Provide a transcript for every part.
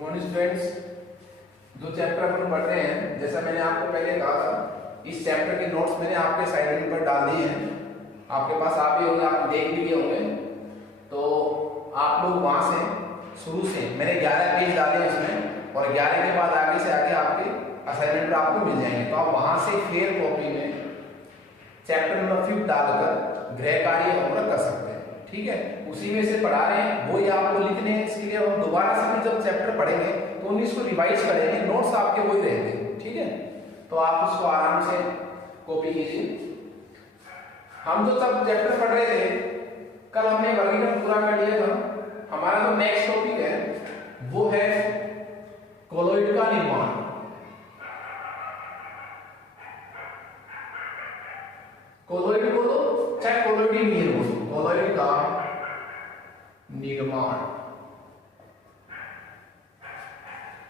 Morning students, जो chapter अपन पढ़ रहे हैं, जैसा मैंने आपको पहले कहा था, इस चैप्टर के नोट्स मैंने आपके साइड पर डाल दिए हैं। आपके पास आ भी होंगे, आप देख भी होंगे। तो आप लोग वहां से शुरू से मैंने 11 पेज डाले इसमें, और 11 के बाद आगे से आगे आपके असाइनमेंट आपको मिल जाएंगे। तो आप वहां से फेयर कॉपी में चैप्टर नंबर 5 डालकर गृह कार्य होमवर्क कर सकते हैं। ठीक है, उसी में से पढ़ा रहे हैं, वही आपको लिखने हैं। इसके लिए हम दोबारा से जब चैप्टर पढ़ेंगे तो उन्हीं इसको रिवाइज करेंगे, नोट्स आपके वही रहेंगे। ठीक है, तो आप उसको आराम से कॉपी कीजिए। हम जो सब चैप्टर पढ़ रहे थे, कल हमने वर्गीकरण पूरा कर लिया था। हमारा जो नेक्स्ट टॉपिक है वो है कोलॉइड का निर्माण। कोलॉइड बोलो चाहे कोलॉइडीन बोलो, कोलॉइड का निर्माण।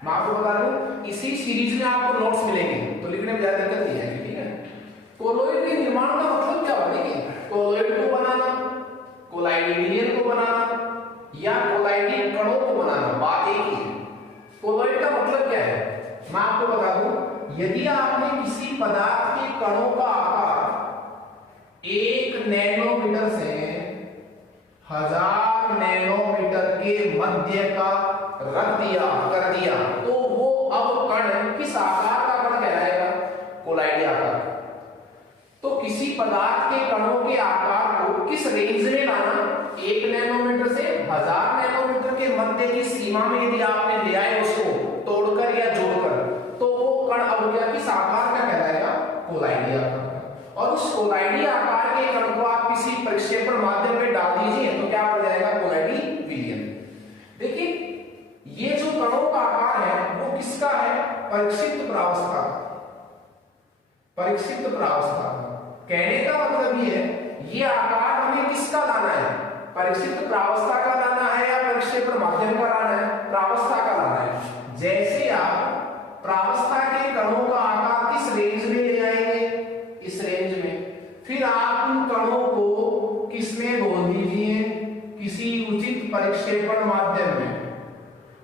मैं आपको बता दूं, इसी सीरीज में आपको नोट्स मिलेंगे, तो लिखने में ज्यादा दिक्कत नहीं है। ठीक है, कोलॉइड के निर्माण का मतलब क्या होगा? देखिए, कोलॉइड को बनाना, कोलाइडियन को बनाना या कोलाइडियन कणों को बनाना, बात एक ही है। कोलॉइड का मतलब क्या है मैं आपको बता दूं, यदि आपने किसी पदार्थ के कणों का आकार 1 नैनोमीटर से 1000 नैनोमीटर के मध्य का रख दिया कर दिया, तो वो अब कण किस आकार का कण कहलाएगा? कोलाइडी आकार। तो किसी पदार्थ के कणों के आकार को किस रेंज में लाना? 1 नैनोमीटर से 1000 नैनोमीटर के मध्य की सीमा में यदि आपने ले आए उसको तोड़कर या जोड़कर, तो वो कण अब क्या किस आकार का कहलाएगा? कोलाइडी आकार। और उस कोलाइडी आकार के कण को आप किसी प्रक्षेपण माध्यम में डाल दीजिए तो क्या हो जाएगा? कोलाइडी विलयन। देखिए, ये जो कणों का आकार है वो किसका है? परिक्षिप्त प्रावस्था। परिक्षिप्त प्रावस्था कहने का मतलब ये है, ये आकार हमें किसका लाना है? परिक्षिप्त प्रावस्था का लाना है या प्रक्षेपण माध्यम का लाना है? प्रावस्था का लाना है। जैसे आप प्रावस्था के कणों का आकार किस रेंज में ले आएंगे? इस रेंज में। फिर आप उन कणों को किसमें बोल दीजिए? किसी उचित परिक्षेपण माध्यम में।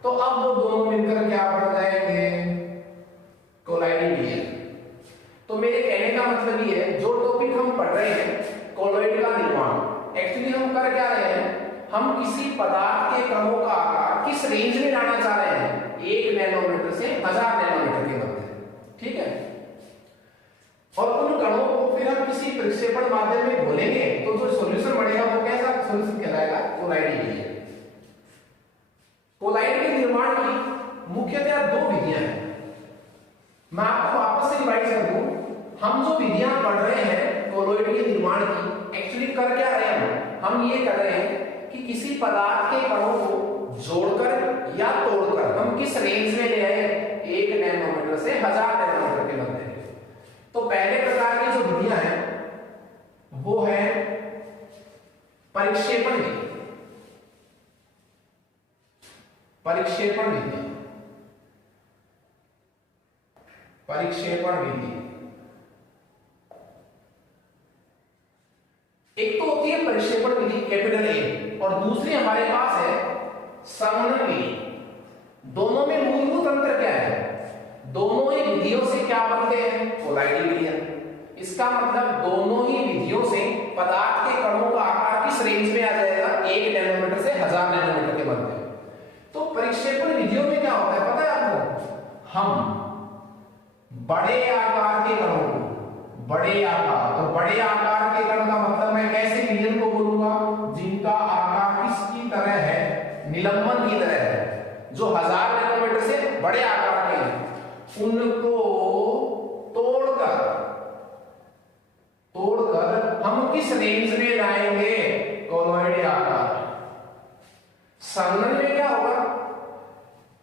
तो अब वो दोनों मिलकर क्या बन जाएंगे? कोलाइडी विलयन। तो मेरे कहने का मतलब ये है, जो टॉपिक हम पढ़ रहे हैं कोलॉइड का निर्माण, एक्चुअली हम कर क्या रहे हैं? हम किसी पदार्थ के कणों का आकार किस रेंज में लाना चाह रहे हैं? 1 नैनोमीटर से 1000 नैनोमीटर के मध्य। ठीक है, और उन कणों को फिर हम किसी प्रक्षेपण माध्यम में घोलेंगे तो जो सॉल्यूशन बनेगा वो कैसा सॉल्यूशन कहलाएगा? कोलाइडी विलयन। कोलाइड के निर्माण की मुख्यतः 2 विधियां हैं। मैं आपको वापस से रिवाइज कर दूं, हम जो विधियां पढ़ रहे हैं कोलॉइड के निर्माण की, एक्चुअली कर क्या रहे हैं? हम ये कर रहे हैं कि किसी पदार्थ के कणों को जोड़कर या तोड़कर हम किस रेंज में ले आए? 1 नैनोमीटर से 1000 नैनोमीटर के मध्य। तो पहले प्रकार की जो विधियां हैं वो है परिक्षेपण विधि। परिक्षेपण विधि, परिक्षेपण विधि। एक तो होती है परिक्षेपण विधि कैपिटल ए, और दूसरी हमारे पास है संगणन विधि। दोनों में मूलभूत अंतर क्या है? दोनों ही विधियों से क्या बनते हैं? कोलाइडी विलयन। इसका मतलब दोनों ही विधियों से पदार्थ के कणों का आकार किस रेंज में आ जाएगा? 1 नैनोमीटर से 1000 नैनोमीटर के मध्य। तो परिक्षेपण विधियों में क्या होता है पता है आपको? हम बड़े आकार के कणों को, बड़े आकार, और बड़े आकार के कण का मतलब मैं कैसे विलयन को बोलूंगा? जिनका आकार किसकी तरह है? निलंबन की तरह है, जो 1000 नैनोमीटर से बड़े आकार के हैं, उनको तोड़कर हम किस रेंज में लाएंगे? कोलॉइड आकार। संगणन में क्या होगा?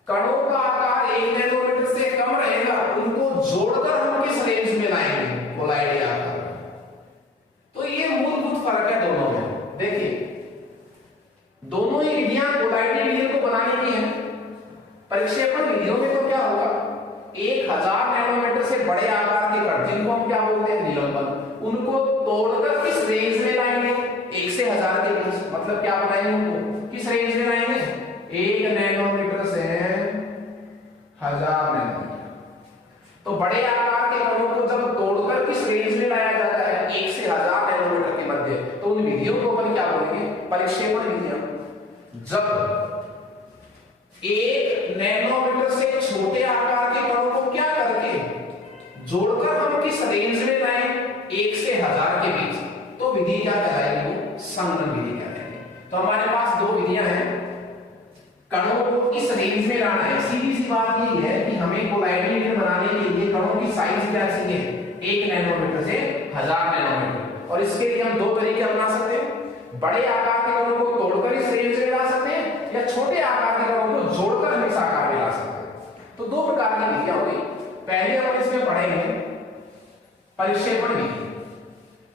कणों का आकार 1 नैनोमीटर से कम रहेगा, उनको जोड़कर हम किस रेंज में लाएंगे? कोलॉइड आकार। तो ये मूलभूत फर्क है दोनों में। देखिए, दोनों ही विधियां कोलॉइडी विलयन को बनाने की हैं। परिक्षेपण विधियों में तो क्या होगा? 1000 नैनोमीटर से बड़े आकार के कण, जिनको हम क्या बोलते हैं? निलंबन, उनको तोड़कर किस रेंज में लाएंगे? 1 से 1000 के बीच। मतलब क्या बनाएंगे? उनको किस रेंज में लाएंगे? 1 नैनोमीटर से 1000 नैनोमीटर। तो बड़े आकार के कणों को जब तोड़कर किस रेंज में लाया जाता है 1 से 1000 नैनोमीटर के मध्य, तो उन विधियों को अपन क्या बोलेंगे, परिक्षेपण विधियां। जब 1 नैनोमीटर से छोटे आकार के कणों को क्या करके जोड़कर हम किस रेंज में लाएं 1 से 1000 के बीच, तो विधि क्या कहलाएगी, वो संघनन विधि कहलाएगी। तो हमारे पास दो विधियां हैं, कणों को किस रेंज में लाना है। सीधी सी बात यही है कि हमें कोलाइडल बनाने के लिए कणों की साइज क्या चाहिए, 1 नैनोमीटर से 1000 नैनोमीटर। और इसके लिए हम दो तरीके अपना सकते हैं, बड़े आकार के कणों को तोड़कर इस रेंज में ला सकते हैं, या छोटे आकार के कणों को जोड़कर हम इस आकार में ला सकते हैं। तो दो प्रकार की विधियां हो गई। पहले हम इसमें पढ़ेंगे परिक्षेपण विधि।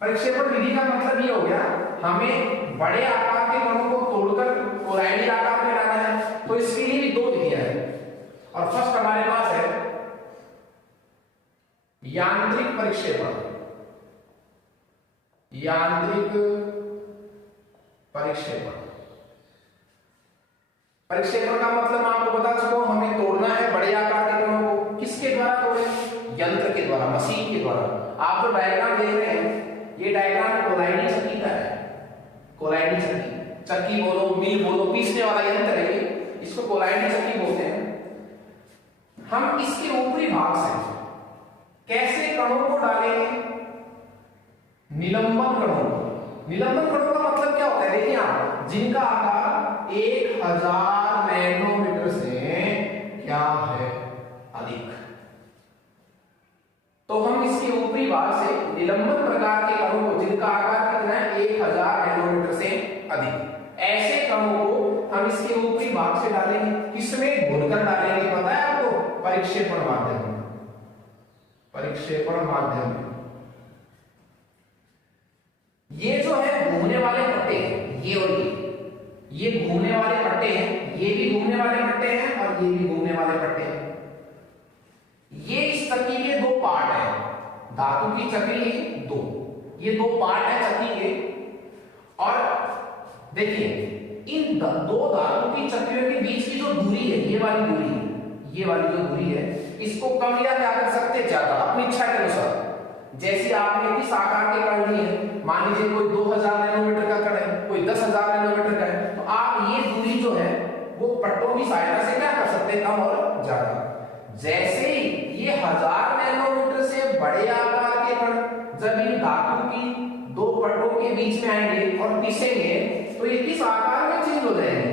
परिक्षेपण विधि का मतलब ये हो गया, हमें बड़े आकार के कणों को तोड़कर कोलाइडल आकार में लाना है, तो इसके लिए भी दो विधियां हैं। और फर्स्ट हमारे पास है यांत्रिक परिक्षेपण। यांत्रिक परिक्षेपण, परिक्षेपण का मतलब मैं आपको बता चुका हूं, हमें तोड़ना है बड़े आकार के कणों को। किसके द्वारा तोड़े, यंत्र के द्वारा, मशीन के द्वारा। आप जो डायग्राम देख रहे हैं, ये डायग्राम कोलाइडल चक्की का है। कोलाइडल चक्की, चक्की बोलो, मिल बोलो, पीसने वाला यंत्र है, इसको कोलाइडल चक्की बोलते हैं। हम इसके ऊपरी भाग से कैसे कणों को डालेंगे, निलंबन कणों को। निलंबन कणों का मतलब क्या होता है, देखिए आप, जिनका आकार 1000 नैनोमीटर से क्या है अधिक, तो हम इसके ऊपरी भाग से निलंबन प्रकार के कणों को, जिनका आकार कितना है 1000 नैनोमीटर से अधिक, ऐसे कणों को हम इसके ऊपरी भाग से डालेंगे। किसमें, घुलकर डालेंगे, पता है आपको, परिक्षेपण माध्यम में। परिक्षेपण माध्यम में ये जो है घूमने वाले पट्टे हैं, ये और ये घूमने वाले पट्टे हैं, ये भी घूमने वाले पट्टे हैं और ये भी घूमने वाले पट्टे हैं। ये इस चक्की के दो पार्ट हैं, धातु की चक्री दो, ये दो पार्ट है चक्की के। और देखिए इन दो धातु की चक्रियों के बीच की जो दूरी है, ये वाली दूरी, ये वाली जो दूरी है, इसको कम या क्या कर सकते हैं, ज्यादा, अपनी इच्छा के अनुसार। जैसे आपने किस आकार के कण लिए, मान लीजिए कोई 2000 नैनोमीटर का कण है, कोई 10,000 नैनोमीटर का है, तो आप ये दूरी जो है वो पट्टों की सहायता से क्या कर सकते हैं, कम और ज्यादा। जैसे ही ये 1000 नैनोमीटर से बड़े आकार के कण जब इन धातु की दो पट्टों के बीच में आएंगे और पिसेंगे, तो ये किस आकार में चेंज हो जाएंगे,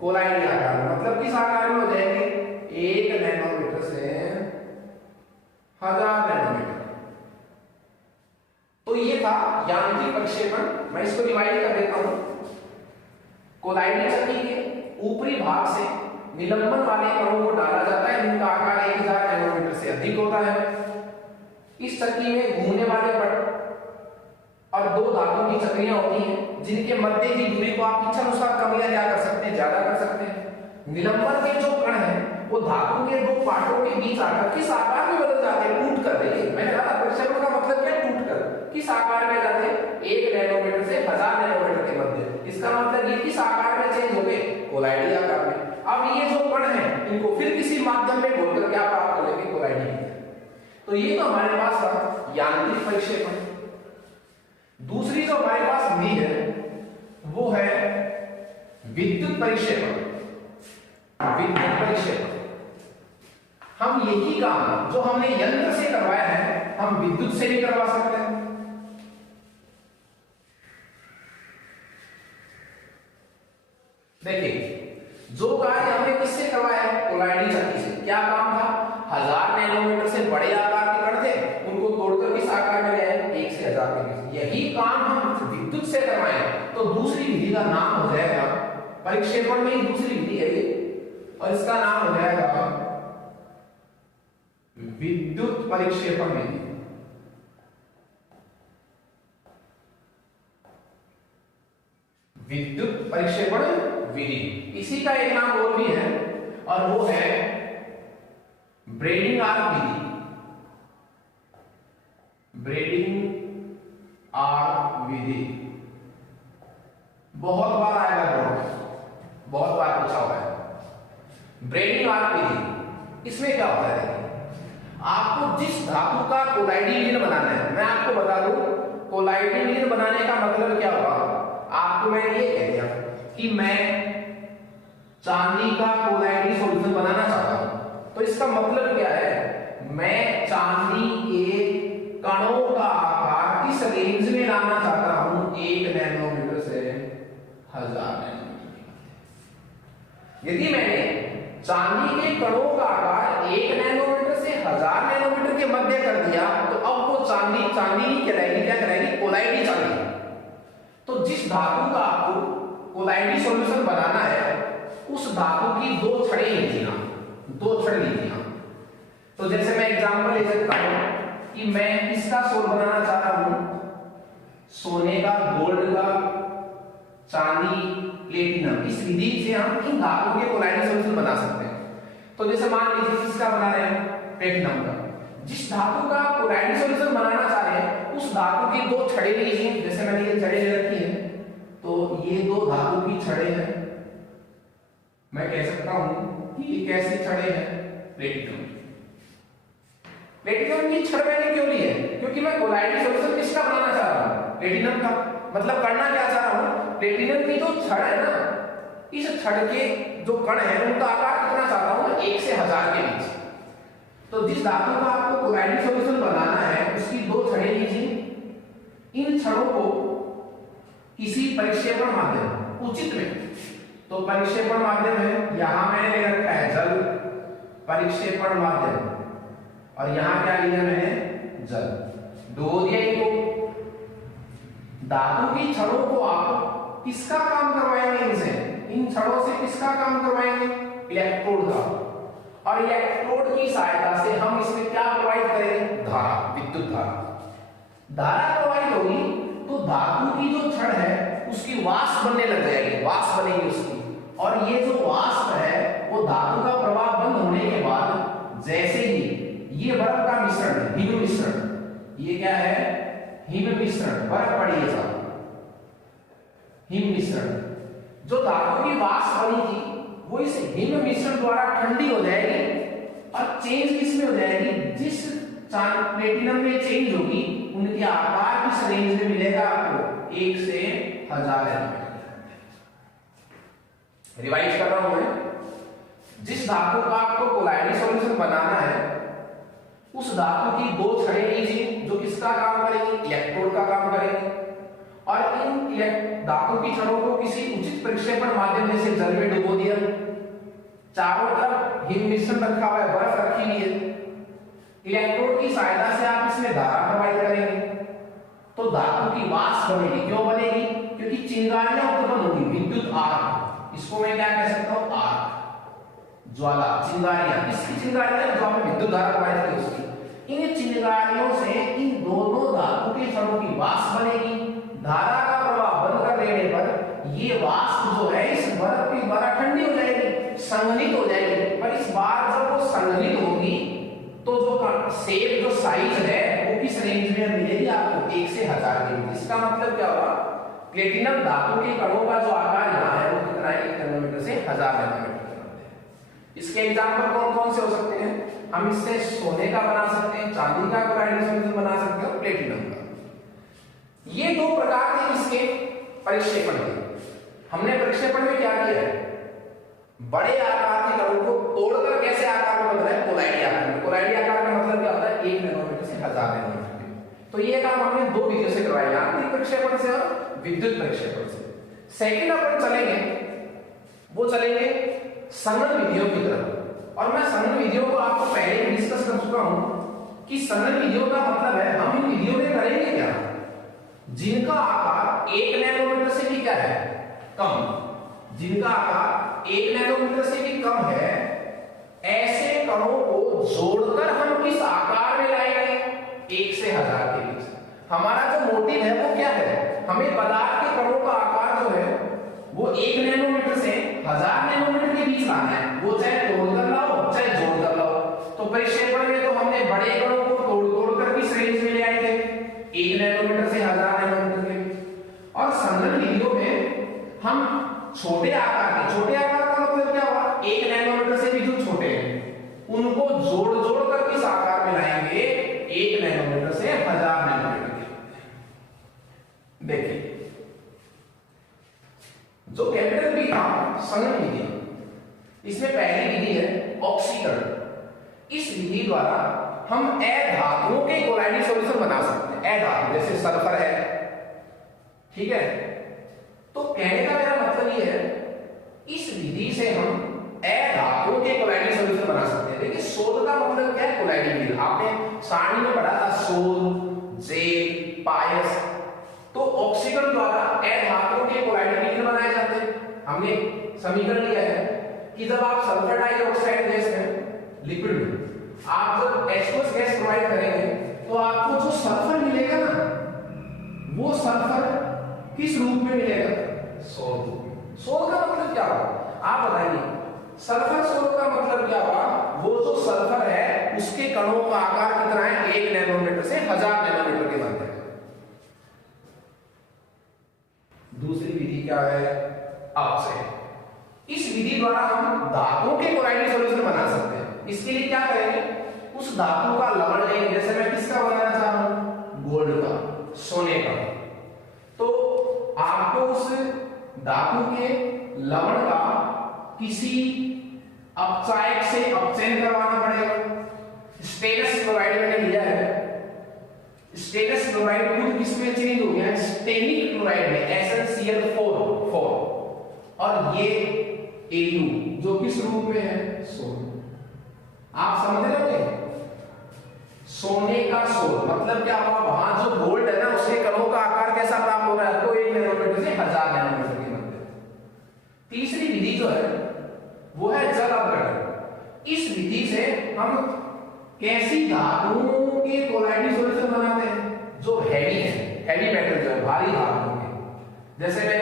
कोलाइडल आकार में। मतलब किस आकार में हो जाएंगे, 1 नैनोमीटर से 1000 नैनोमीटर। तो ये था यांत्रिक परिक्षेपण। मैं इसको डिवाइड कर देता हूं। कोलाइडल चक्की के ऊपरी भाग से निलंबन वाले कणों को डाला जाता है, जिनका आकार 1000 नैनोमीटर से अधिक होता है। इस चक्की में घूमने वाले पट्ट और दो धातु की चक्रियां होती हैं, जिनके मध्य की दूरी को आप इच्छा अनुसार कम या क्या कर सकते हैं, ज्यादा कर सकते हैं। निलंबन के जो कण हैं वो धातु के दो पार्टों के बीच आकर किस आकार में बदल जाते हैं, टूट कर। देखिए मैंने कहा परिक्षेपण का मतलब क्या, टूट कर। किस आकार में जाते हैं, 1 नैनोमीटर से 1000 नैनोमीटर के मध्य। इसका मतलब ये किस आकार में चेंज हो गए, कोलाइडल आकार में। अब ये जो कण है, इनको फिर किसी माध्यम में घोलकर क्या प्राप्त कर लेंगे, कोलाइडल। तो ये तो हमारे पास था यांत्रिक परिक्षेपण। दूसरी जो हमारे पास विधि है वो है विद्युत परिक्षेपण। विद्युत परिक्षेपण, हम यही काम जो हमने यंत्र से करवाया है, हम विद्युत से भी करवा सकते हैं। देखिए जो कार्य हमने किससे करवाया है, कोलाइडल चक्की से। क्या काम था, 1000 नैनोमीटर से बड़े आकार के कण थे, उनको तोड़कर किस आकार में लाए, 1 से 1000 के बीच। यही काम हम विद्युत से करवाए, तो दूसरी विधि का नाम हो जाएगा, परिक्षेपण में ही दूसरी विधि है ये, और इसका नाम हो जाएगा विद्युत परिक्षेपण विधि। विद्युत परिक्षेपण विधि, इसी का एक नाम और भी है, और वो है ब्रेडिंग आर्क विधि। ब्रेडिंग आर्क विधि बहुत बार आएगा, बहुत बार पूछा हुआ है। ब्रेडिंग आर्क विधि इसमें क्या होता है, आपको जिस धातु का कोलाइडिंग रिंग बनाना है, मैं आपको बता दूं कोलाइडिंग रिंग बनाने का मतलब क्या होगा। आपको मैं ये कह दिया कि मैं चांदी का कोलाइडिंग सॉल्यूशन बनाना चाहता हूं, तो इसका मतलब क्या है, मैं चांदी के कणों का आकार किस रेंज में लाना चाहता हूं, 1 नैनोमीटर से 1000 नैनोमीटर। यदि मैंने चांदी के कणों का आकार 1 नैनोमीटर से 1000 नैनोमीटर के मध्य कर दिया, तो अब वो चांदी ही कहलाएगी, क्या कहलाएगी, कोलाइडी चांदी। तो जिस धातु का आपको कोलाइडी सॉल्यूशन बनाना है, उस धातु की 2 छड़ें लीजिए, 2 छड़ लीजिए। तो जैसे मैं एग्जांपल ले सकता हूं कि मैं इसका सोल बनाना चाह रहा हूं, सोने का, गोल्ड का, चांदी, प्लेटिनम। इस विधि से हम इन धातु के कोलाइडी सॉल्यूशन बना सकते हैं। तो जैसे मान लीजिए किसका बना रहे हैं, प्लेटिनम का। जिस धातु का कोलाइडी सॉल्यूशन बनाना चाह रहे हैं, उस धातु की 2 छड़ें लीजिए। जैसे मैंने ये छड़ें ले रखी है, तो ये 2 धातु की छड़ें हैं। मैं कह सकता हूं कि ये कैसी छड़ें हैं, प्लेटिनम। प्लेटिनम की छड़ मैंने क्यों ली है, क्योंकि मैं कोलाइडी सॉल्यूशन किसका बनाना चाह रहा हूं, प्लेटिनम का। मतलब करना क्या चाह रहा हूं, प्लेटिनम की जो छड़ है ना, इस छड़ के जो कण है उनका आकार कितना चाहता हूं, 1 से 1000 के बीच। तो जिस धातु का आपको कोलाइडी सॉल्यूशन बनाना है, उसकी 2 छड़ें लीजिए। इन छड़ों को किसी परिक्षेपण माध्यम उचित में, तो परिक्षेपण माध्यम है, यहां मैंने ले रखा है जल परिक्षेपण माध्यम, और यहां क्या लिया मैंने, जल। डुबो दिया इनको। धातु की छड़ों को आप किसका काम करवाएंगे, इनसे, इन छड़ों से किसका काम करवाएंगे, इलेक्ट्रोड का। और इलेक्ट्रोड की सहायता से हम इसमें क्या प्रोवाइड करेंगे, धारा, विद्युत धारा। धारा प्रोवाइड होगी तो धातु की जो छड़ है उसकी वाष्प बनने लग जाएगी, वाष्प बनेगी उसकी। और ये जो वाष्प है वो धातु का प्रवाह बंद होने के बाद, जैसे ही ये बर्फ का मिश्रण है, हिम मिश्रण, ये क्या है, हिम मिश्रण, बर्फ पड़ी है साहब, हिम मिश्रण। जो धातु की वाष्प बनी थी वो इस हिम मिश्रण द्वारा ठंडी हो जाएगी, और चेंज किसमें हो जाएगी, जिस प्लेटिनम में चेंज होगी उनके आकार किस रेंज में मिलेगा आपको, 1 से 1000 नैनोमीटर। रिवाइज कर रहा हूं मैं, जिस धातु का आपको कोलाइडी सॉल्यूशन बनाना है, उस धातु की 2 छड़ें लीजिए जो किसका काम करेंगी, इलेक्ट्रोड का काम करेंगे। और इन धातु की छड़ों को किसी उचित प्रक्षेपण माध्यम जैसे जल में डुबो दिया। चारों तरफ हिम मिश्रण रखा हुआ है, बर्फ रखी हुई है। इलेक्ट्रोड की सहायता से आप इसमें धारा प्रोवाइड करेंगे, तो धातु की वाष्प बनेगी। क्यों बनेगी, क्योंकि चिंगारियां उत्पन्न होगी, विद्युत आर्क। इसको मैं क्या कह सकता हूं, आर्क, ज्वाला, चिंगारियां। किसकी चिंगारियां, जो हमें विद्युत धारा प्रोवाइड की उसकी। इन चिंगारियों से इन दोनों धातु के छड़ों की वाष्प बनेगी। धारा का प्रवाह बंद कर देने पर ये वाष्प जो है इस बर्फ की द्वारा ठंडी हो जाएगी, संघनित हो जाएगी। पर इस बार जब वो संघनित होगी तो जो शेप, जो साइज है वो किस रेंज में मिलेगी आपको, 1 से 1000 के बीच। इसका मतलब क्या होगा, प्लेटिनम धातु के कणों का जो आकार यहाँ है वो कितना है, 1 नैनोमीटर से 1000 नैनोमीटर। इसके एग्जाम्पल कौन कौन से हो सकते हैं, हम इससे सोने का बना सकते हैं, चांदी का कोलाइडी सॉल्यूशन बना सकते हैं, प्लेटिनम का। ये 2 प्रकार के इसके परिक्षेपण के। हमने परिक्षेपण में क्या किया है, बड़े आकार के कणों को तोड़कर कैसे आकार में बदला है, कोलाइडी आकार में। कोलाइडी आकार का मतलब क्या होता है, 1 नैनोमीटर से 1000 नैनोमीटर। तो ये काम हमने 2 विधियों से करवाया, यांत्रिक परिक्षेपण से और विद्युत परिक्षेपण से। सेकंड अपन चलेंगे, वो चलेंगे संघनन विधियों की तरफ। और मैं संघनन विधियों को आपको पहले ही डिस्कस कर चुका हूं कि संघनन विधियों का मतलब है, हम इन विधियों में करेंगे क्या, जिनका आकार 1 नैनोमीटर से भी क्या है, कम, जिनका आकार 1 नैनोमीटर से भी कम है, ऐसे कणों को जोड़कर हम किस आकार में लाएंगे, 1 से 1000 के बीच। हमारा जो मोटिव है वो क्या है, हमें पदार्थ के कणों का आकार जो है वो 1 नैनोमीटर से 1000 नैनोमीटर के बीच लाना है। वो चाहे तोड़कर लाओ चाहे जोड़कर लाओ। तो परिक्षेपण में तो हमने बड़े कणों को तोड़कर किस रेंज में ले आए थे, 1 नैनोमीटर से 1000 नैनोमीटर के बीच। और संघनन विधियों में हम छोटे आकार का मतलब क्या हुआ, 1 नैनोमीटर से भी जो छोटे हैं उनको इसमें पहली विधि है ऑक्सीकरण। इस विधि द्वारा हम अधातुओं के कोलाइडिक सॉल्यूशन बना सकते हैं। अधातु जैसे सल्फर है, ठीक है। तो कहने का मेरा मतलब ये है, इस विधि से हम अधातुओं के कोलाइडिक सॉल्यूशन बना सकते हैं। देखिए सोल का मतलब क्या है, कोलाइडिक मील। आपने सारणी में पढ़ा था सोल, जेल, पायस। तो ऑक्सीकरण द्वारा अधातुओं के कोलाइडिक मील बनाए जाते हैं। हमने समीकरण लिया है कि जब आप सल्फर डाइऑक्साइड गैस में, लिक्विड में आप जब H2 गैस प्रोवाइड करेंगे तो आपको जो सल्फर मिलेगा ना, वो सल्फर किस रूप में मिलेगा, सोल रूप में। सोल का मतलब क्या हुआ आप बताइए, सल्फर सोल का मतलब क्या हुआ, वो जो सल्फर है उसके कणों का आकार कितना है, 1 नैनोमीटर से 1000 नैनोमीटर के बनते हैं। दूसरी विधि क्या है, अपचयन। इस विधि द्वारा हम धातुओं के कोलाइडिक सॉल्यूशन बना सकते हैं। इसके लिए क्या करेंगे, उस धातु का लवण लेंगे। जैसे मैं किसका बनाना चाह रहा हूं, गोल्ड का, सोने का। तो आपको उस धातु के लवण का किसी अपचायक से अपचयन करवाना पड़ेगा। स्टेनस क्लोराइड मैंने लिया है, स्टेनस क्लोराइड खुद किसमें चेंज हो गया है, स्टेनिक क्लोराइड में, SnCl4 और ये Au जो किस रूप में है, सोने। आप समझ रहे हो, सोने का सोल मतलब क्या हुआ, वहां जो गोल्ड है ना उसके कणों का आकार कैसा प्राप्त हो रहा है आपको, 1 नैनोमीटर से 1000 नैनोमीटर के मध्य। तीसरी विधि जो है वो है जल अपघटन। इस विधि से हम कैसी धातुओं के कोलाइडिक सॉल्यूशन बनाते हैं, जो हैवी है, हैवी मेटल जो है, भारी धातुओं के। जैसे मैं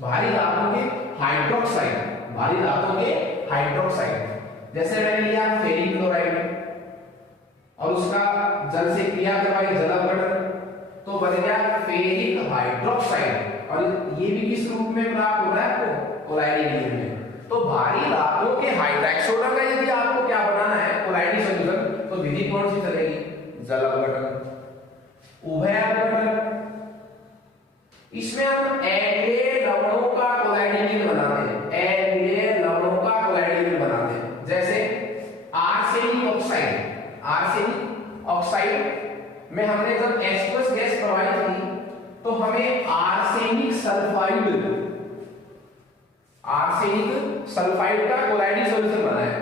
भारी धातुओं के हाइड्रोक्साइड, भारी धातुओं के हाइड्रोक्साइड, जैसे मैंने लिया फेरिक क्लोराइड और उसका जल से क्रिया करवाई, जल अपघटन, तो बन गया फेरिक हाइड्रोक्साइड। और ये भी किस रूप में प्राप्त हो रहा है आपको, कोलाइडिक मील में। तो भारी धातुओं के हाइड्राक्साइड सोडा का यदि आपको क्या बनाना है, कोलाइडिक सॉल्यूशन, तो विधि कौन सी चलेगी, जल अपघटन, उभय अपघटन। इसमें हम एल्डिहाइड लवणों का कोलाइडिक मील बनाते हैं, एल्डिहाइड लवणों का कोलाइडिक मील बनाते हैं। जैसे आर्सेनिक ऑक्साइड, आर्सेनिक ऑक्साइड में हमने जब H+ गैस प्रोवाइड की तो हमें आर्सेनिक सल्फाइड, आर्सेनिक सल्फाइड का कोलाइडिक सॉल्यूशन बना है।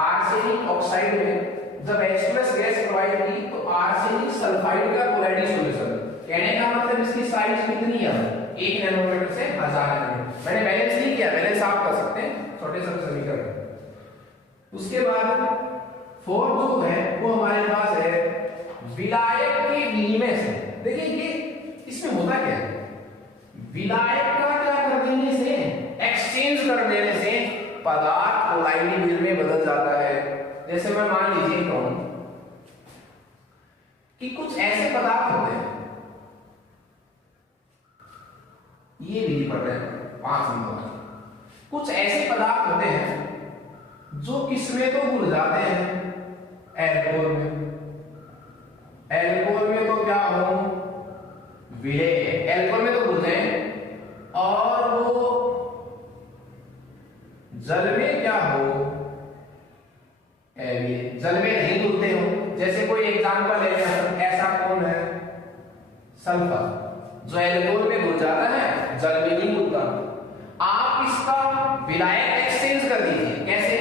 आर्सेनिक ऑक्साइड में जब H+ गैस प्रोवाइड की तो आर्सेनिक सल्फाइड का कोलाइडिक सॉल्यूशन। कहने का मतलब इसकी साइज कितनी है, 1 नैनोमीटर से 1000 नैनोमीटर। मैंने बैलेंस नहीं किया, बैलेंस आप कर सकते हैं छोटे से समीकरण। उसके बाद 4 जो है वो हमारे पास है विलायक के विनिमय से। देखिए ये इसमें होता क्या है, विलायक का क्या कर देने से, एक्सचेंज कर देने से पदार्थ कोलाइडिक मील में बदल जाता है। जैसे मैं मान लीजिए कहूं कि कुछ ऐसे पदार्थ होते हैं, ये विधि पढ़ रहे हैं 5 नंबर, कुछ ऐसे पदार्थ होते हैं जो किसमें तो घुल जाते हैं, एल्कोहल में। एल्कोहल में तो क्या हो, विलेय, एल्कोहल में तो घुल जाए, और वो जल में क्या हो, जल में नहीं घुलते हो। जैसे कोई एग्जांपल ले लें, ऐसा कौन है, सल्फर, जो एल्कोहल में घुल जाता है, जल में नहीं घुलता। आप इसका विलायक एक्सचेंज कर दीजिए। कैसे,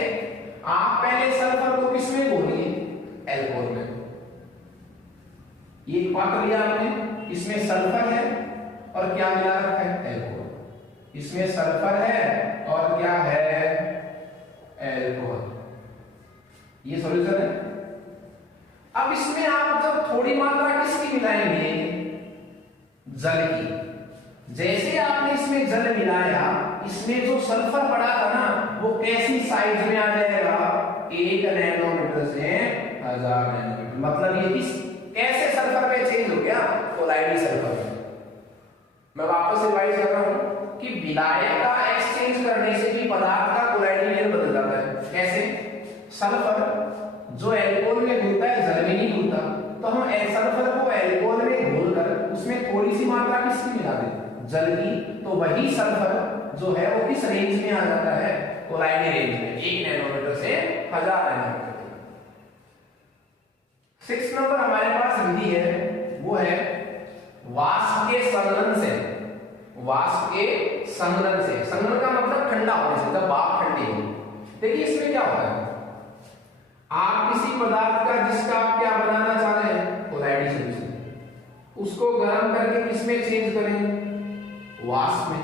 आप पहले सल्फर को किसमें घोलिए, एल्कोहल में। ये पात्र लिया आपने, इसमें सल्फर है और क्या मिला रखा है, एल्कोहल। इसमें सल्फर है और क्या है, एल्कोहल। ये सॉल्यूशन है। अब इसमें आप जब थोड़ी मात्रा किसकी मिलाएंगे, जल की। जैसे आपने इसमें जल मिलाया, इसमें जो सल्फर पड़ा था ना वो कैसी साइज में आ जाएगा, 1 नैनोमीटर से 1000 नैनोमीटर। मतलब ये किस कैसे सल्फर में चेंज हो गया, कोलाइडिक सल्फर में। मैं वापस रिवाइज कर रहा हूं कि विलायक का एक्सचेंज करने से भी पदार्थ का कोलाइडिक मील बदल जाता है। कैसे, सल्फर जो एल्कोहल में घुलता है, जल में नहीं घुलता, तो हम सल्फर को एल्कोहल में घोलकर उसमें थोड़ी सी मात्रा किसकी मिला देते, जल की। तो वही सल्फर जो है वो किस रेंज में आ जाता है, कोलाइडी रेंज में, 1 नैनोमीटर से 1000 नैनोमीटर तक। 6 नंबर हमारे पास विधि है, वो है वाष्प के संघनन से। वाष्प के संघनन से, संघनन का मतलब ठंडा होने से, जब भाप ठंडी हो। देखिए इसमें क्या होता है, आप किसी पदार्थ का जिसका आप क्या बनाना चाह रहे हैं, कोलाइडी सॉल्यूशन, उसको गर्म करके किसमें चेंज करें, वाष्प में,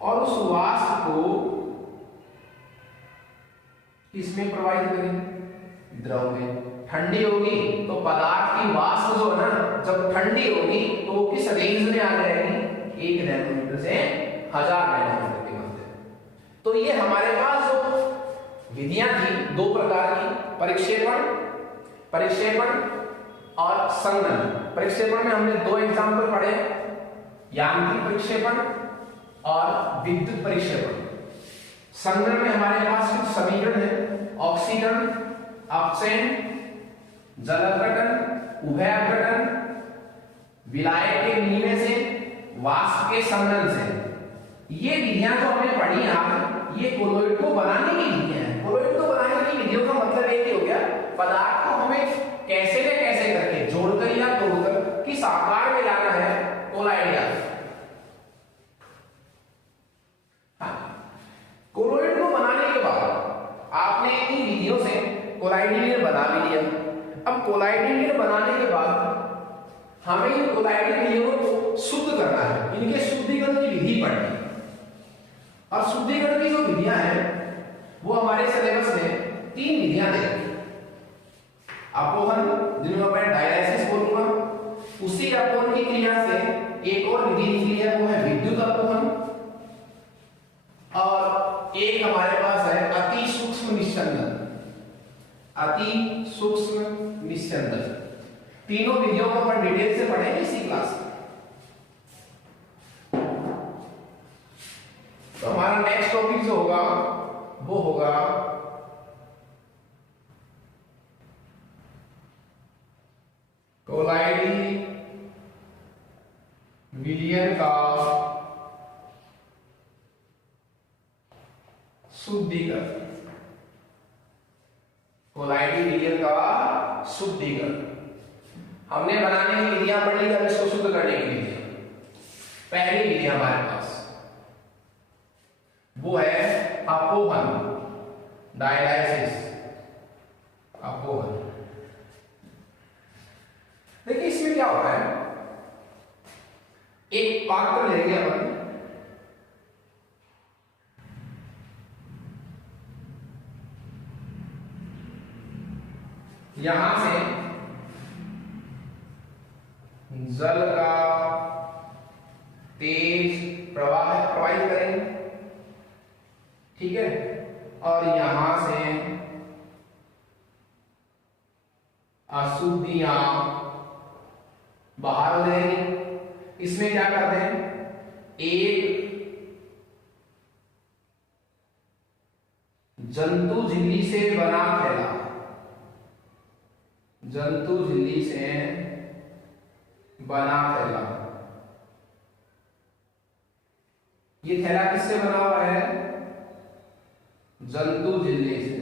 और उस वाष्प को किसमें प्रवाहित करें, द्रव में। ठंडी होगी तो पदार्थ की वाष्प जो है ना, जब ठंडी होगी तो वो किस रेंज में आ जाएगी, 1 नैनोमीटर से 1000 नैनोमीटर के मध्य। तो ये हमारे पास जो विधियां थी 2 प्रकार की, परिक्षेपण और संघनन। परिक्षेपण में हमने 2 एग्जाम्पल पढ़े, यांत्रिक परिक्षेपण और विद्युत परिक्षेपण। संघनन में हमारे पास कुछ समीकरण है, ऑक्सीकरण, अपचयन, जल अपघटन, उभय अपघटन, विलायक के मिलने से, वाष्प के संघनन से। ये विधियां जो हमने पढ़ी यहाँ, ये कोलोइड को बनाने की विधियां हैं। कोलोइड को बनाने की विधियों का मतलब एक ही हो गया, पदार्थ को हमें कैसे न कैसे करके, जोड़कर या तोड़कर किस आकार में लाना है, कोलाइड। कोलोइड को बनाने के बाद आपने इन विधियों से कोलाइड बना भी लिया। अब कोलाइड बनाने के बाद हमें इन कोलाइड को शुद्ध करना है, इनके शुद्धिकरण की विधि पढ़नी है। और शुद्धिकरण की जो विधियां हैं वो हमारे सिलेबस में 3 विधियां दे रखी हैं। अपोहन, जिनको मैं डायलिसिस बोलूंगा, उसी अपोहन की क्रिया से एक और विधि निकली है, वो है विद्युत अपोहन। और एक हमारे पास है अति सूक्ष्म निस्यंदन। अति सूक्ष्म निस्यंदन। तीनों विधियों को अपन डिटेल से पढ़ेंगे इसी क्लास में। तो हमारा नेक्स्ट टॉपिक जो होगा वो होगा कोलाइडी विलयन का शुद्धिकरण। कोलाइडी विलयन का शुद्धिकरण। हमने बनाने की विधियां पढ़ ली, अब इसको शुद्ध करने की विधियां। पहली विधि हमारे पास वो है अपोहन, डायलाइसिस, अपोहन। देखिए इसमें क्या होता है, एक पात्र लेंगे अपन, यहां से जल का तेज प्रवाहित करेंगे, ठीक है, और यहां से अशुद्धियां बाहर हो जाएंगी। इसमें क्या करते हैं, एक जंतु झिल्ली से बना थैला, जंतु झिल्ली से बना थैला, ये थैला किससे बना हुआ है, जंतु झिल्ली से,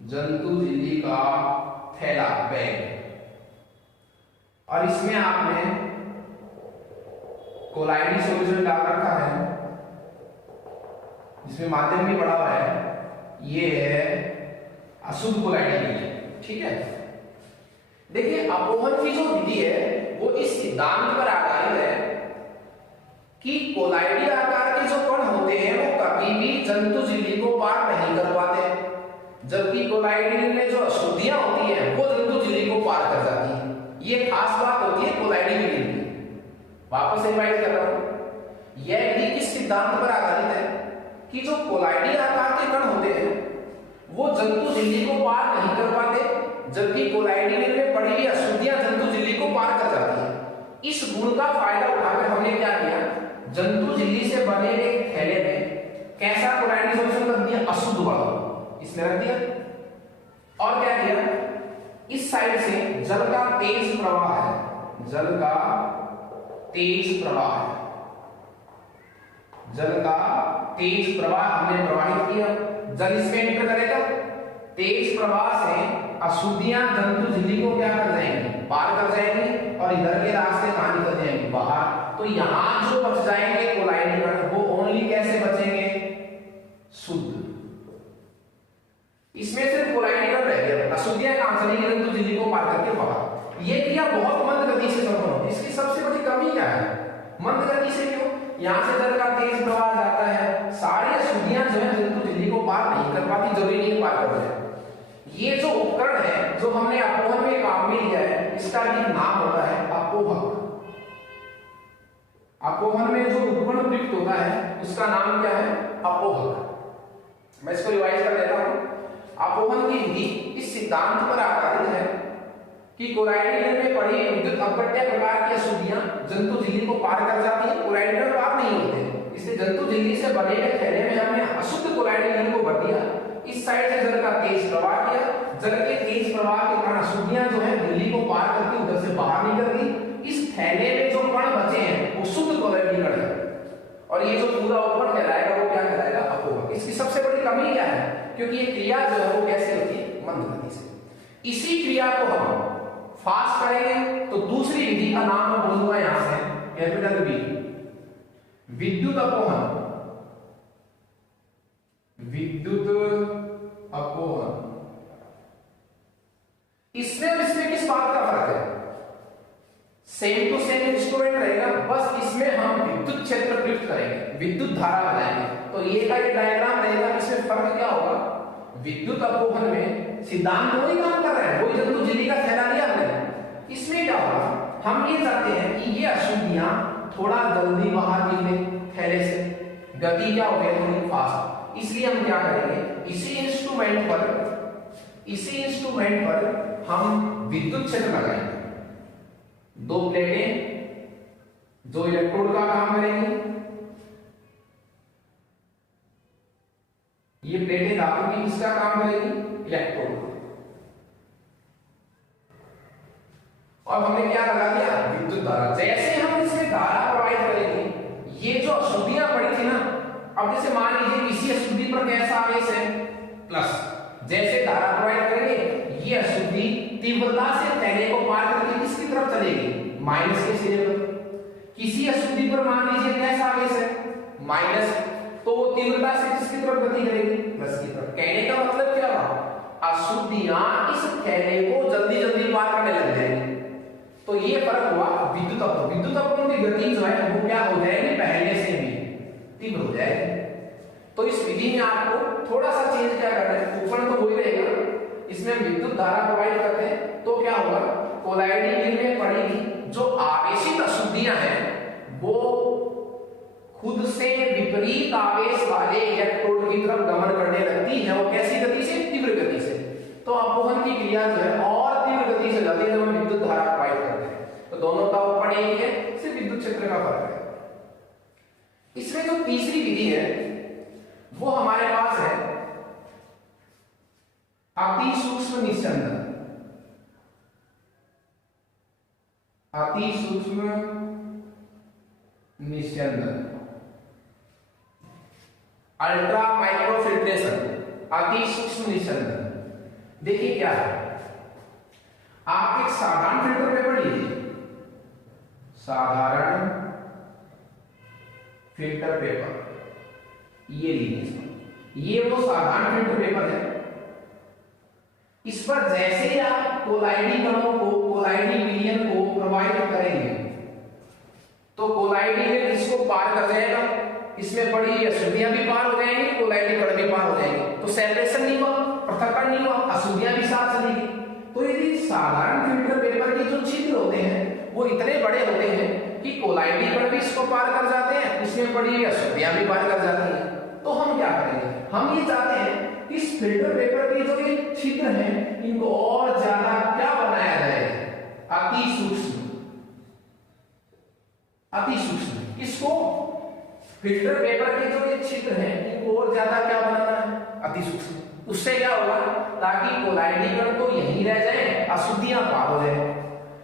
जंतु झिल्ली का थैला, बैग। और इसमें आपने कोलाइडी सॉल्यूशन डाल रखा है, जिसमें माध्यम भी पड़ा हुआ है, ये है अशुद्ध कोलाइडी, ठीक है। देखिए अपोहन की जो विधि है वो इस सिद्धांत पर आधारित है कि कोलाइडी आकार के जो कण होते हैं वो कभी भी जंतु झिल्ली को पार नहीं कर पाते, जबकि कोलाइडी में जो अशुद्धियां होती हैं वो जंतु झिल्ली को पार कर जाती है। ये खास बात होती है कोलाइडी विधि की। वापस रिवाइज कर रहा हूं, यह विधि किस सिद्धांत पर आधारित है कि जो कोलाइडी आकार के कण होते हैं वो जंतु झिल्ली को पार नहीं कर पाते, जबकि कोलाइडी में पड़ी हुई अशुद्धियां जंतु झिल्ली को पार कर जाती है। इस गुण का फायदा उठाकर हमने क्या किया, जंतु झिल्ली से बने एक थैले में कैसा कोलाइडी सॉल्यूशन रख दिया, अशुद्ध वाला इसमें रख दिया, और क्या किया, इस साइड से जल का तेज प्रवाह है, जल का तेज प्रवाह है, जल का तेज प्रवाह हमने प्रवाहित किया, जल इसमें एंटर करेगा, तेज प्रवाह से अशुद्धियां जंतु झिल्ली को क्या कर जाएंगी, पार कर जाएंगी और इधर के रास्ते कहां निकल जाएंगे, बाहर। तो यहां जो बच जाएंगे कोलाइडी कण वो ओनली कैसे बचेंगे, शुद्ध। इसमें सिर्फ कोलाइडी कण रह गया, अशुद्धियां कहां चलेंगी, जंतु झिल्ली को पार करके बाहर। ये क्रिया बहुत मंद गति से संपन्न होती है। इसकी सबसे बड़ी कमी क्या है, मंद गति से क्यों, यहां से जल का तेज प्रवाह जाता है, सारी अशुद्धियां जो है जंतु झिल्ली को पार नहीं कर पाती, जरूरी नहीं पार कर जाए। ये जो उपकरण है जो हमने अपोहन में काम में लिया है, इसका भी नाम होता है अपोहक। अपोहन में जो उपकरण प्रयुक्त होता है उसका नाम क्या है, अपोहक। मैं इसको रिवाइज कर देता हूं। अपोहन की विधि इस सिद्धांत पर आधारित है कि कोलाइडी में पड़ी विद्युत अपघट्य प्रकार की अशुद्धियां जंतु झिल्ली को पार कर जाती है, कोलाइडी पार नहीं होते, इसलिए जंतु झिल्ली से बने हुए थैले में हमने अशुद्ध कोलाइडी को भर दिया, इस साइड से जल का तेज प्रवाह किया, जल के तेज प्रवाह के कारण अशुद्धियां जो है झिल्ली को पार करके उधर से बाहर निकल गई। इस थैले में जो कण बचे हैं वो शुद्ध कोलाइडी कण है और ये जो पूरा उपकरण कहलाएगा वो क्या कहलाएगा, अपोहक। इसकी सबसे बड़ी कमी क्या है, क्योंकि ये क्रिया जो है वो कैसे होती है, मंद गति से। इसी क्रिया को हम फास्ट करेंगे तो दूसरी विधि का नाम मैं बोलूंगा यहां से कैपिटल बी, विद्युत अपोहन। विद्युत अपोहन। इसमें और इसमें किस बात का फर्क है, सेम टू सेम इंस्ट्रूमेंट रहेगा, बस इसमें हम विद्युत क्षेत्र प्रयुक्त करेंगे, विद्युत धारा बनाएंगे। तो ये का ये डायग्राम रहेगा, इसमें फर्क क्या होगा, विद्युत अपोहन में सिद्धांत वही काम कर रहे हैं, वही जंतु झिल्ली का थैला लिया हमने। इसमें क्या होगा, हम ये चाहते हैं कि ये अशुद्धियां थोड़ा जल्दी बाहर निकले थैले से, गति क्या हो गई थोड़ी फास्ट, इसलिए हम क्या करेंगे, इसी इंस्ट्रूमेंट पर हम विद्युत क्षेत्र लगाएंगे। दो प्लेटें जो इलेक्ट्रोड का काम करेंगी, ये प्लेटें धातु की किसका काम करेगी, इलेक्ट्रोड। और हमने क्या लगा दिया, विद्युत धारा। जैसे हम इसमें धारा प्रवाहित करेंगे, ये जो अशुद्धियां पड़ी थी ना, अब जैसे मान लीजिए किसी अशुद्धि पर कैसा आवेश है, प्लस, जैसे धारा प्रवाहित करेंगे ये अशुद्धि तीव्रता से थैले को पार करके किसकी तरफ चलेगी, माइनस के सिरे पर। किसी अशुद्धि पर मान लीजिए कैसा आवेश है, माइनस, तो वो तीव्रता से किसकी तरफ गति करेगी, प्लस की तरफ। कहने का मतलब क्या हुआ, अशुद्धियां इस थैले को जल्दी जल्दी पार करने लग जाएंगी। तो ये फर्क हुआ विद्युत अपोहन। विद्युत अपोहन की गति जो है वो क्या हो जाएगी, पहले से भी तीव्र हो जाएगी। तो इस विधि में आपको थोड़ा सा चेंज क्या करना है, उपकरण तो वही रहेगा, इसमें हम विद्युत धारा प्रोवाइड करते हैं। तो क्या होगा, कोलाइडी रिंग में पड़ी जो आवेशित अशुद्धियां हैं वो खुद से विपरीत आवेश वाले इलेक्ट्रोड की तरफ गमन करने लगती है, वो कैसी गति से, तीव्र गति से। तो अपोहन की क्रिया जो है और तीव्र गति से जाती है जब हम विद्युत धारा प्रोवाइड करते हैं। तो दोनों का उपकरण एक है, सिर्फ विद्युत क्षेत्र का फर्क है। इसमें जो तीसरी विधि है वो हमारे पास है अति सूक्ष्म निस्यंदन। अति सूक्ष्म निस्यंदन, अल्ट्रा माइक्रो फिल्ट्रेशन, अति सूक्ष्म निस्यंदन। देखिए क्या है, आप एक साधारण फिल्टर पेपर लीजिए, साधारण फिल्टर पेपर ये लीजिए, ये वो साधारण फिल्टर पेपर है। इस पर जैसे ही आप कोलाइडी कणों को, कोलाइडी विलयन को प्रवाहित करेंगे तो कोलाइडी में इसको पार कर जाएगा, इसमें पड़ी अशुद्धियां भी पार हो जाएंगी, कोलाइडी कण भी पार हो जाएंगे। तो सेपरेशन नहीं हुआ, पृथक्करण नहीं हुआ, अशुद्धियां भी साथ चलेगी। तो यदि साधारण फिल्टर पेपर के जो छिद्र होते हैं वो इतने बड़े होते हैं कि कोलाइडी कण भी इसको पार कर जाते हैं, इसमें पड़ी अशुद्धियां भी पार कर जाती हैं। तो हम क्या करेंगे, हम ये चाहते हैं इस फिल्टर पेपर के जो ये छिद्र हैं इनको और ज्यादा क्या बनाया जाए, अति सूक्ष्म। अति सूक्ष्म, इसको फिल्टर पेपर के जो ये छिद्र हैं इनको और ज्यादा क्या बनाना है, अति सूक्ष्म। उससे क्या होगा, ताकि कोलाइडी कण तो यहीं रह जाए, अशुद्धियां पार हो जाए।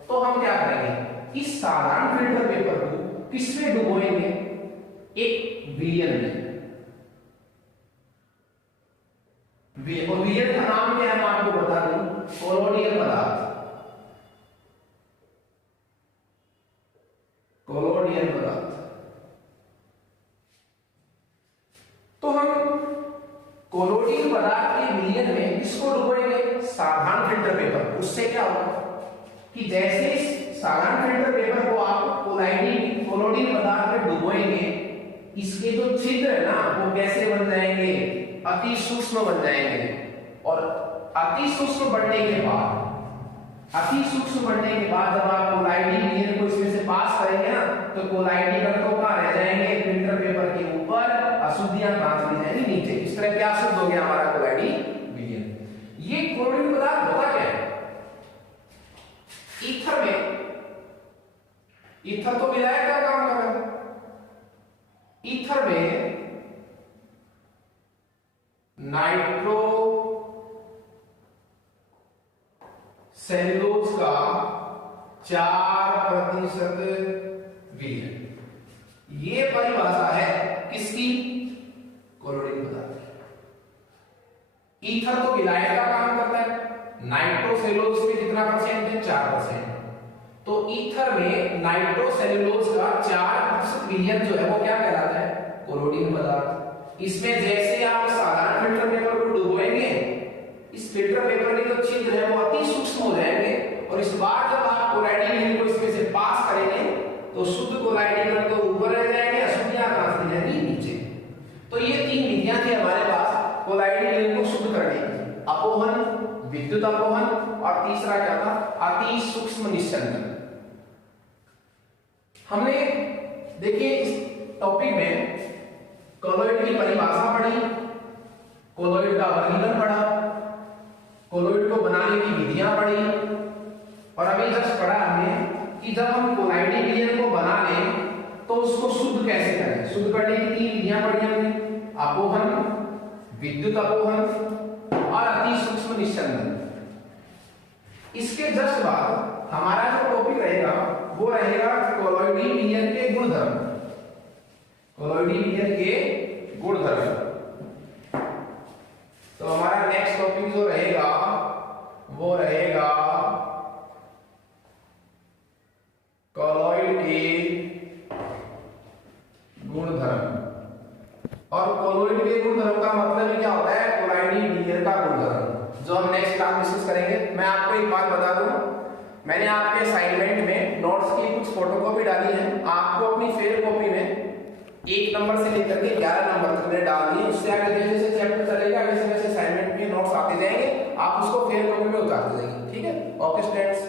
तो हम क्या करेंगे, इस साधारण फिल्टर पेपर को किसमें डुबोएंगे, एक विलयन में। और विलयन का नाम क्या है मैं आपको बता दूं, कोलोनियल पदार्थ। कोलोनियल पदार्थ। तो हम कोलोनियल पदार्थ के विलयन में किसको डुबोएंगे? साधारण फिल्टर पेपर। उससे क्या होगा कि जैसे साधारण फिल्टर पेपर को आप कोलोनियल पदार्थ में डुबोएंगे, इसके जो छिद्र है ना वो कैसे बन जाएंगे? अति सूक्ष्म बन जाएंगे। और अति सूक्ष्म बनने के बाद जब आप कोलाइडिक विलयन को इसमें से पास करेंगे ना, तो कोलाइडिक तत्व कहां रह जाएंगे? फिल्टर पेपर के ऊपर, अशुद्धियां कहां चली जाएंगी? नीचे। इस तरह क्या शुद्ध हो गया हमारा कोलाइडिक विलयन। ये कोलोनियल पदार्थ होता क्या है? ईथर में, ईथर तो विलायक का काम कर रहा है। ईथर में नाइट्रो सेलुलोज का 4% विलयन। ये परिभाषा है किसकी? कोलोनियल पदार्थ। ईथर तो विलायक का काम करता है, नाइट्रोसेलुलोज में कितना परसेंट है? 4%। तो ईथर में नाइट्रोसेलुलोज का 4% विलयन जो है वो क्या कहलाता है? कोलोनियल पदार्थ। इसमें जैसे आप साधारण फिल्टर पेपर को डुबोएंगे, इस फिल्टर पेपर के जो छिद्र है वो अति सूक्ष्म हो जाएंगे, और इस बार जब आप कोलाइडिक विलयन को इसमें से पास करेंगे तो शुद्ध कोलाइडिक रंग तो ऊपर रह जाएंगे, अशुद्धियां कहां चली जाएंगी? नीचे। तो ये 3 विधियां थी हमारे पास कोलाइडिक विलयन को शुद्ध करने की। अपोहन, विद्युत अपोहन, और तीसरा क्या था? अति सूक्ष्म निस्संदन। हमने देखिए इस टॉपिक में कोलोइड की परिभाषा पढ़ी, कोलोइड का वर्गीकरण पढ़ा, कोलोइड को बनाने की विधियां पढ़ी, और अभी जस्ट पढ़ा हमने कि जब हम कोलाइडिक विलयन को बना लें तो उसको शुद्ध कैसे करें। शुद्ध करने की 3 विधियां पढ़ी हमने, अपोहन, विद्युत अपोहन और अति सूक्ष्म निस्संदन। इसके जस्ट बाद हमारा जो टॉपिक रहेगा वो रहेगा कोलोइडिक विलयन के गुणधर्म। कोलोइडिक विलयन के गुणधर्म। तो हमारा नेक्स्ट टॉपिक जो रहेगा वो रहेगा कोलोइड के गुणधर्म। और कोलोइड के गुणधर्म का मतलब क्या होता है? कोलाइडिक विलयन का गुणधर्म, जो हम नेक्स्ट क्लास में डिस्कस करेंगे। मैं आपको एक बात बता दूं, मैंने आपके असाइनमेंट में नोट्स की कुछ फोटोकॉपी डाली है, आपको अपनी फेयर कॉपी में 1 नंबर से लेकर के 11 नंबर तक मैंने डाल दी है। उससे आगे जैसे जैसे चैप्टर चलेगा वैसे वैसे असाइनमेंट में नोट्स आते जाएंगे, आप उसको फेयर कॉपी में उतारते जाएंगे। ठीक है? Okay students.